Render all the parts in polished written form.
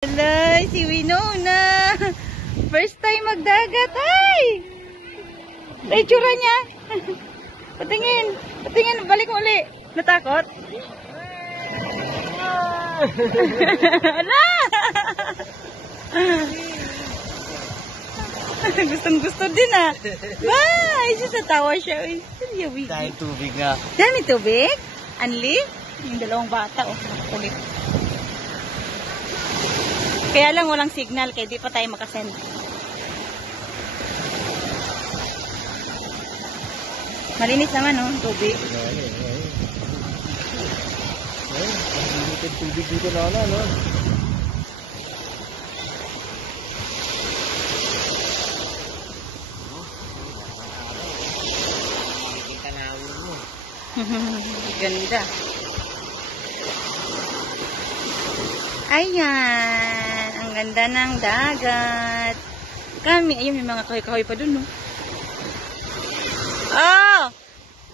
Hello, si Winona. First time magdagat. Ay! Ay, tsura niya. Patingin. Patingin. Balik mo uli. Natakot? Ala! Gustong-gusto din ah. Bye! Siya natawa siya. Dahil tubig nga. Dami tubig? Anli? Yung dalawang bata. Oh, kulit. Kaya lang walang signal. Kaya di pa tayo makasend. Malinis naman oh, tubig. Limited tubig dito na no? Ganda. Ayan. Ang ganda ng dagat. Kami, ayun, may mga kahoy-kahoy pa dun, no? Oh!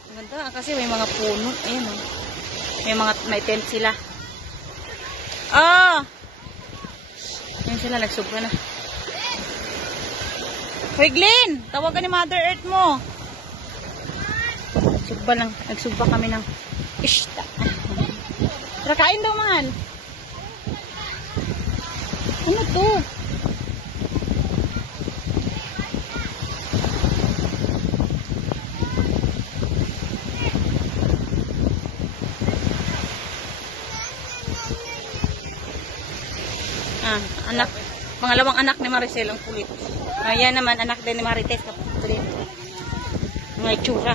Ang ganda, kasi may mga puno. Ayan, no? May tent sila. Oh! Ayan sila, nagsubra na. Hoy, Glenn! Tawagan ni Mother Earth mo. Nagsugba kami ng ishta. Tara, kain daw, man. Ano to? Anak. Pangalawang anak ni Maricel ang kulit. Ayan naman, anak din ni Marites. Mga itsura.